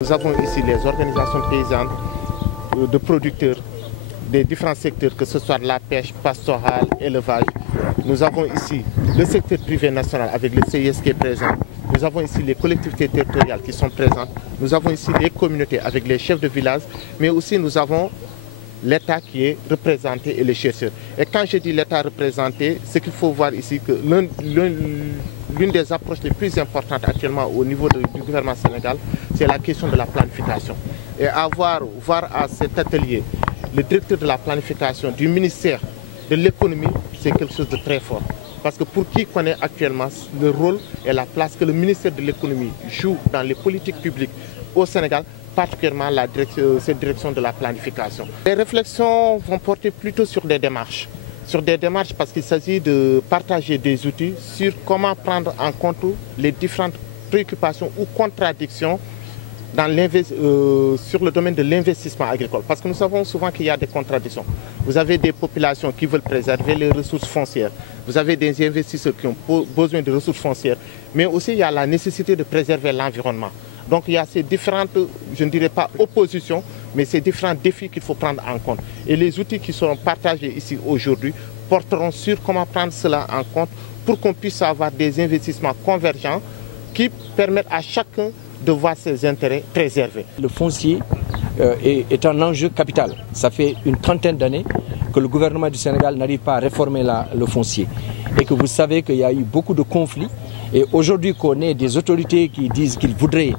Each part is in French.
Nous avons ici les organisations paysannes de producteurs des différents secteurs, que ce soit la pêche, pastorale, élevage. Nous avons ici le secteur privé national avec le CIS qui est présent. Nous avons ici les collectivités territoriales qui sont présentes. Nous avons ici les communautés avec les chefs de village, mais aussi nous avons l'État qui est représenté et les chercheurs. Et quand je dis l'État représenté, ce qu'il faut voir ici, que l'une des approches les plus importantes actuellement au niveau du gouvernement sénégal, c'est la question de la planification. Et voir à cet atelier le directeur de la planification du ministère de l'économie, c'est quelque chose de très fort. Parce que pour qui connaît actuellement le rôle et la place que le ministère de l'économie joue dans les politiques publiques au Sénégal, particulièrement cette direction de la planification. Les réflexions vont porter plutôt sur des démarches. Sur des démarches parce qu'il s'agit de partager des outils sur comment prendre en compte les différentes préoccupations ou contradictions sur le domaine de l'investissement agricole. Parce que nous savons souvent qu'il y a des contradictions. Vous avez des populations qui veulent préserver les ressources foncières. Vous avez des investisseurs qui ont besoin de ressources foncières. Mais aussi il y a la nécessité de préserver l'environnement. Donc il y a ces différentes, je ne dirais pas oppositions, mais ces différents défis qu'il faut prendre en compte. Et les outils qui seront partagés ici aujourd'hui porteront sur comment prendre cela en compte pour qu'on puisse avoir des investissements convergents qui permettent à chacun de voir ses intérêts préservés. Le foncier est un enjeu capital. Ça fait une trentaine d'années que le gouvernement du Sénégal n'arrive pas à réformer le foncier. Et que vous savez qu'il y a eu beaucoup de conflits. Et aujourd'hui qu'on ait des autorités qui disent qu'ils voudraient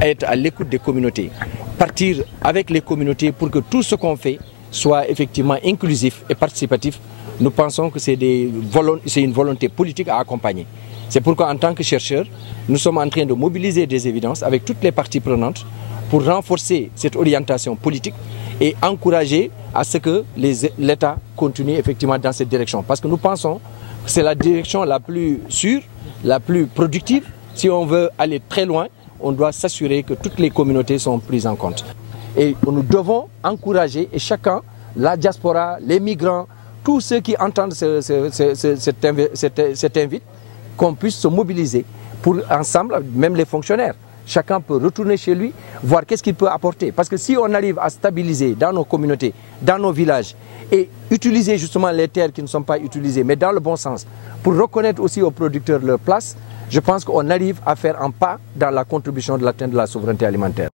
être à l'écoute des communautés, partir avec les communautés pour que tout ce qu'on fait soit effectivement inclusif et participatif, nous pensons que c'est une volonté politique à accompagner. C'est pourquoi en tant que chercheurs, nous sommes en train de mobiliser des évidences avec toutes les parties prenantes pour renforcer cette orientation politique et encourager à ce que l'État continue effectivement dans cette direction. Parce que nous pensons que c'est la direction la plus sûre, la plus productive. Si on veut aller très loin, on doit s'assurer que toutes les communautés sont prises en compte. Et nous devons encourager, et chacun, la diaspora, les migrants, tous ceux qui entendent cet invite, qu'on puisse se mobiliser pour ensemble, même les fonctionnaires. Chacun peut retourner chez lui, voir qu'est-ce qu'il peut apporter. Parce que si on arrive à stabiliser dans nos communautés, dans nos villages, et utiliser justement les terres qui ne sont pas utilisées, mais dans le bon sens, pour reconnaître aussi aux producteurs leur place, je pense qu'on arrive à faire un pas dans la contribution de l'atteinte de la souveraineté alimentaire.